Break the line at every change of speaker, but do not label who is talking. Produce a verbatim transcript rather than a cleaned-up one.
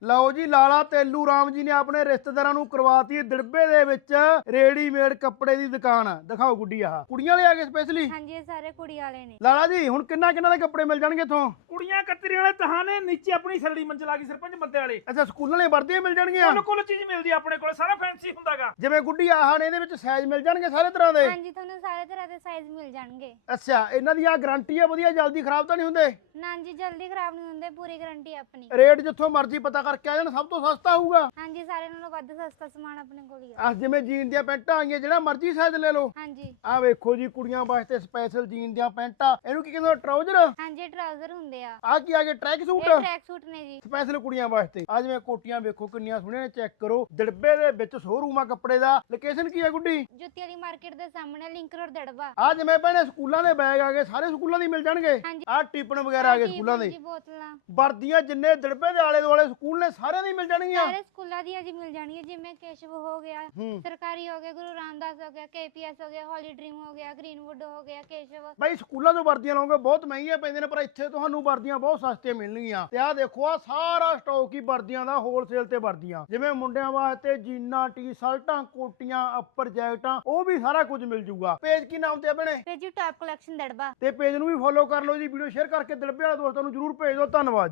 ਲਓ ਜੀ, ਲਾਲਾ ਤੇਲੂ ਰਾਮ ਜੀ ਨੇ ਆਪਣੇ ਰਿਸ਼ਤੇਦਾਰਾਂ ਨੂੰ ਕਰਵਾਤੀ ਦਿੜਬੇ ਦੇ ਵਿੱਚ ਰੈਡੀਮੇਡ ਕੱਪੜੇ ਦੀ ਦੁਕਾਨ। ਦਿਖਾਓ ਗੁੱਡੀ, ਆਹ ਕੁੜੀਆਂ ਵਾਲੇ ਆ ਗਏ ਸਪੈਸ਼ਲੀ।
ਹਾਂਜੀ, ਇਹ ਸਾਰੇ ਕੁੜੀ ਵਾਲੇ ਨੇ।
ਲਾਲਾ ਜੀ, ਹੁਣ ਕਿੰਨਾ ਕਿੰਨਾ ਦੇ ਕੱਪੜੇ ਮਿਲ ਜਾਣਗੇ ਇੱਥੋਂ?
ਕੁੜੀਆਂ ਕਤਰੀਆਂ ਵਾਲੇ ਤਹਾਂ ਨੇ, ਨੀਚੇ ਆਪਣੀ ਸਰੜੀ ਮੰਜ਼ਲ ਆ ਗਈ ਸਰਪੰਚ ਬੰਦੇ ਵਾਲੇ।
ਅੱਛਾ, ਸਕੂਲਾਂ ਵਾਲੇ ਵਰਦੀਆਂ ਮਿਲ ਜਾਣਗੀਆਂ?
ਕੁੱਲ ਕੁੱਲ ਚੀਜ਼ ਮਿਲਦੀ ਆ ਆਪਣੇ ਕੋਲ, ਸਾਰਾ ਫੈਂਸੀ ਹੁੰਦਾਗਾ।
ਜਿਵੇਂ ਗੁੱਡੀ ਆਹ ਨੇ, ਇਹਦੇ ਵਿੱਚ ਸਾਈਜ਼ ਮਿਲ ਜਾਣਗੇ ਸਾਰੇ ਤਰ੍ਹਾਂ ਦੇ?
ਹਾਂਜੀ, ਤੁਹਾਨੂੰ ਸਾਰੇ ਤਰ੍ਹਾਂ ਦੇ ਸਾਈਜ਼ ਮਿਲ ਜਾਣਗੇ।
ਅੱਛਾ, ਇਹਨਾਂ ਦੀ ਆ ਗਾਰੰਟੀ ਆ ਵਧੀਆ, ਜਲਦੀ ਖਰਾਬ ਤਾਂ ਨਹੀਂ ਹੁੰਦੇ?
ਨਾ ਜੀ, ਜਲਦੀ ਖਰਾਬ ਨਹੀਂ ਹੁੰਦੇ, ਪੂਰੀ ਗਾਰੰਟੀ ਆਪਣੀ।
ਰੇਟ ਜਿੱਥੋਂ ਮਰਜ਼ੀ ਪਤਾ ਕਰਕੇ ਆ ਜਾਣ, ਸਭ ਤੋਂ ਸਸਤਾ ਹੋਊਗਾ।
ਹਾਂਜੀ, ਸਾਰੇ ਨਾਲੋਂ ਵੱਧ ਸਸਤਾ ਸਮਾਨ ਆਪਣੇ ਕੋਲ ਹੀ ਆ।
ਆ ਜਿਵੇਂ ਜੀਨ ਦੀਆਂ ਪੈਂਟਾਂ ਆਈਆਂ, ਜਿਹੜਾ ਮਰਜ਼ੀ ਸਾਈਜ਼ ਲੈ ਲਓ।
ਹਾਂਜੀ,
ਆ ਵੇਖੋ ਜੀ, ਕੁੜੀਆਂ ਵਾਸਤੇ ਸਪੈਸ਼ਲ ਜੀਨ ਦੀਆਂ ਪੈਂਟਾਂ। ਇਹਨੂੰ ਕੀ ਕਹਿੰਦੇ, ਟਰਾਊਜ਼ਰ?
ਹਾਂਜੀ, ਟਰਾਊਜ਼ਰ ਹੁੰਦੇ ਆ।
ਆ ਕੀ ਆ ਗਏ, ਟਰੈਕ ਸੂਟ?
ਇਹ ਟਰੈਕ ਸੂਟ ਨੇ ਜੀ,
ਸਪੈਸ਼ਲ ਕੁੜੀਆਂ ਵਾਸਤੇ। ਆ ਜਿਵੇਂ ਕੋਟੀਆਂ ਵੇਖੋ ਕਿੰਨੀਆਂ ਸੋਹਣੀਆਂ ਨੇ, ਚੈੱਕ ਕਰੋ। ਦਿੜਬੇ ਦੇ ਵਿੱਚ ਸ਼ੋਰੂਮ ਆ ਕੱਪੜੇ ਦਾ। ਲੋਕੇਸ਼ਨ ਕੀ ਆ ਗੁੱਡੀ?
ਜੁੱਤੀ ਵਾਲੀ ਮਾਰਕੀਟ ਦੇ ਸਾਹਮਣੇ, ਲਿੰਕ ਰੋਡ ਦੜਬਾ।
ਆ ਜਿਵੇਂ ਭੈਣੇ ਸਕੂਲਾਂ ਦੇ ਬੈਗ ਆ ਗਏ, ਸਾਰੇ ਸਕੂਲਾਂ ਦੇ ਮਿਲ ਜਾਣਗੇ?
ਹਾਂਜੀ।
ਆ ਟਿਫਨ ਵਗੈਰਾ ਆ ਗਏ ਸਕੂਲਾਂ ਦੇ?
ਜੀ, ਬੋਤਲਾਂ।
ਵਰਦੀਆਂ ਜਿੰਨੇ ਦਿੜਬੇ ਦੇ ਆਲੇ ਦੁਆਲੇ ਸਕੂਲ ਨੇ, ਸਾਰਿਆਂ ਦੀ ਮਿਲ ਜਾਣਗੀਆਂ?
ਸਾਰੇ ਸਕੂਲਾਂ ਦੀਆਂ ਜੀ ਮਿਲ ਜਾਣਗੀਆਂ, ਜਿਵੇਂ ਕੇਸ਼ਵ ਹੋ ਗਿਆ,
ਹੂੰ।
ਸਰਕਾਰੀ ਹੋ ਗਿਆ, ਗੁਰੂ ਰਾਮਦਾਸ ਹੋ ਗਿਆ, ਕੇਪੀਐਸ ਹੋ ਗਿਆ, ਹੌਲੀ ਡ੍ਰੀਮ ਹੋ ਗਿਆ, ਗ੍ਰੀਨਵੁੱਡ ਹੋ ਗਿਆ, ਕੇਸ਼ਵ।
ਬਾਈ ਸਕੂਲਾਂ ਤੋਂ ਵਰਦੀਆਂ ਲਓਗੇ ਬਹੁਤ ਮਹਿੰਗੀਆਂ ਪੈਂਦੀਆਂ ਨੇ, ਪਰ ਇੱਥੇ ਤੁਹਾਨੂੰ ਵਰਦੀਆਂ ਬਹੁਤ ਸਸਤੀਆਂ ਮਿਲਣਗੀਆਂ। ਤੇ ਆਹ ਦੇਖੋ, ਆ ਸਾਰਾ ਸਟਾਕ ਹੀ ਵਰਦੀਆਂ ਦਾ, ਹੋਲਸੇਲ ਤੇ ਵਰਦੀਆਂ। ਜਿਵੇਂ ਮੁੰਡਿਆਂ ਵਾਸਤੇ ਜੀਨਾਂ, ਟੀ-ਸ਼ਰਟਾਂ, ਕੋਟੀਆਂ, ਅੱਪਰ ਜੈਕਟਾਂ, ਉਹ ਵੀ ਸਾਰਾ ਕੁਝ ਮਿਲ ਜੂਗਾ। ਪੇਜ ਕੀ ਨਾਮ ਤੇ ਆ ਭੈਣੇ?
ਤੇ ਜੀ ਟਾਪ ਕਲੈਕਸ਼ਨ ਦੜਬਾ।
ਤੇ ਪੇਜ ਨੂੰ ਵੀ ਫੋਲੋ ਕਰ ਲਓ ਜੀ। ਵੀਡੀਓ ਸ਼ੇਅਰ ਕਰਕੇ ਦਿੜਬੇ ਵਾਲੇ ਦੋਸਤਾਂ ਨੂੰ ਜਰੂਰ ਭੇਜ ਦਿਓ। ਧੰਨਵਾਦ।